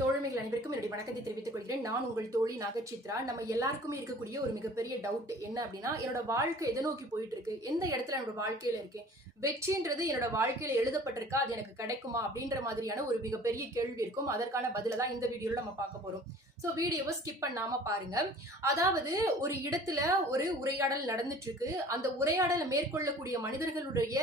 தோழமைகள் அனைவருக்கும் என்னுடைய வணக்கத்தை தெரிவித்துக் கொள்கிறேன். நான் உங்கள் தோழி நாகச்சித்ரா. நம்ம எல்லாருக்குமே இருக்கக்கூடிய ஒரு மிகப்பெரிய டவுட் என்ன அப்படின்னா, என்னோட வாழ்க்கை எதை நோக்கி போயிட்டு இருக்கு, எந்த இடத்துல என்னோட வாழ்க்கையில இருக்கேன், வெற்றின்றது என்னோட வாழ்க்கையில எழுதப்பட்டிருக்கா, அது எனக்கு கிடைக்குமா அப்படின்ற மாதிரியான ஒரு மிகப்பெரிய கேள்வி இருக்கும். அதற்கான பதில தான் இந்த வீடியோல நம்ம பார்க்க போறோம். ஸோ வீடியோவை ஸ்கிப் பண்ணாம பாருங்க. அதாவது ஒரு இடத்துல ஒரு உரையாடல் நடந்துட்டு இருக்கு. அந்த உரையாடலை மேற்கொள்ளக்கூடிய மனிதர்களுடைய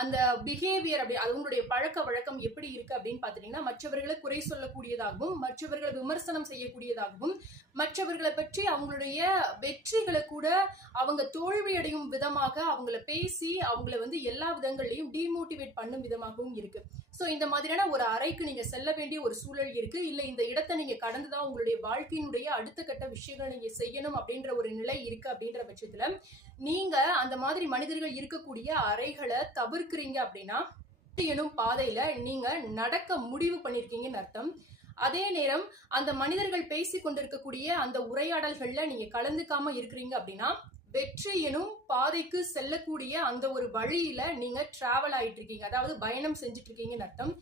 அந்த பிஹேவியர் அப்படி அவங்களுடைய பழக்க வழக்கம் எப்படி இருக்கு அப்படின்னு பாத்தீங்கன்னா, மற்றவர்களை குறை சொல்லக்கூடியதாகவும், மற்றவர்களை விமர்சனம் செய்யக்கூடியதாகவும், மற்றவர்களை பற்றி அவங்களுடைய வெற்றிகளை கூட அவங்க தோல்வியடையும் விதமாக அவங்கள பேசி அவங்கள எல்லா விதங்களையும் டிமோட்டிவேட் பண்ணும் விதமாகவும் இருக்கு. சோ இந்த மாதிரியான ஒரு அறைக்கு நீங்க செல்ல வேண்டிய ஒரு சூழல் இருக்கு. இல்ல இந்த இடத்தை நீங்க கடந்துதான் உங்களுடைய வாழ்க்கையினுடைய அடுத்த கட்ட விஷயங்களை நீங்க செய்யணும் அப்படின்ற ஒரு நிலை இருக்கு அப்படின்ற பட்சத்துல நீங்க அந்த மாதிரி மனிதர்கள் இருக்கக்கூடிய அறைகளை தவிர்க்கிறீங்க அப்படின்னா எனும் பாதையில நீங்க நடக்க முடிவு பண்ணிருக்கீங்கன்னு அர்த்தம். அதே நேரம் அந்த மனிதர்கள் பேசி கொண்டிருக்கக்கூடிய அந்த உரையாடல்கள்ல நீங்க கலந்துக்காம இருக்கிறீங்க அப்படின்னா வெற்றி எனும் பாதைக்கு செல்லக்கூடிய அந்த ஒரு வழியில நீங்க டிராவல் ஆயிட்டு இருக்கீங்க, அதாவது பயணம் செஞ்சுட்டு இருக்கீங்கன்னு அர்த்தம்.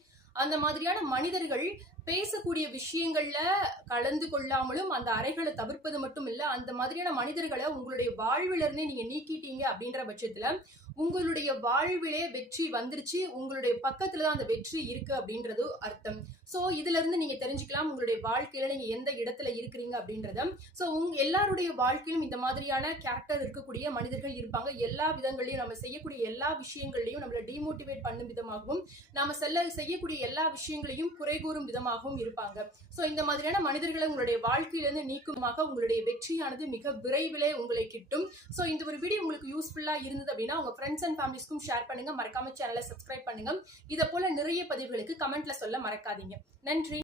அந்த மாதிரியான மனிதர்கள் பேசக்கூடிய விஷயங்கள்ல கலந்து கொள்ளாமலும் அந்த அறைகளை தவிர்ப்பது மட்டும் இல்ல, அந்த மாதிரியான மனிதர்களை உங்களுடைய வாழ்வில இருந்தே நீங்க நீக்கிட்டீங்க அப்படின்ற பட்சத்துல உங்களுடைய வாழ்விலே வெற்றி வந்துருச்சு, உங்களுடைய பக்கத்துலதான் அந்த வெற்றி இருக்கு அப்படின்றது அர்த்தம். சோ இதுல இருந்து நீங்க தெரிஞ்சுக்கலாம் உங்களுடைய வாழ்க்கையில நீங்க எந்த இடத்துல இருக்கிறீங்க அப்படின்றத. சோ எல்லாருடைய வாழ்க்கையிலும் இந்த மாதிரியான கேரக்டர் இருக்கக்கூடிய மனிதர்கள் இருப்பாங்க. எல்லா விதங்களையும் நம்ம செய்யக்கூடிய எல்லா விஷயங்களையும் நம்மள டிமோட்டிவேட் பண்ணும் விதமாகவும், நாம செய்யக்கூடிய எல்லா விஷயங்களையும் குறை கூறும் விதமாகவும் இருப்பாங்க. சோ இந்த மாதிரியான மனிதர்களை உங்களுடைய வாழ்க்கையிலிருந்து நீக்குமாக உங்களுடைய வெற்றியானது மிக விரைவிலே உங்களை கிட்டும். சோ இந்த ஒரு வீடியோ உங்களுக்கு யூஸ்ஃபுல்லா இருந்தது அப்படின்னா உங்க ஃப்ரெண்ட்ஸ் அண்ட் ஃபேமிலிஸ்க்கும் ஷேர் பண்ணுங்க. மறக்காம சேனலை சப்ஸ்கிரைப் பண்ணுங்க. இதை போல நிறைய பதிவுகளுக்கு கமெண்ட்ல சொல்ல மறக்காதீங்க. நன்றி.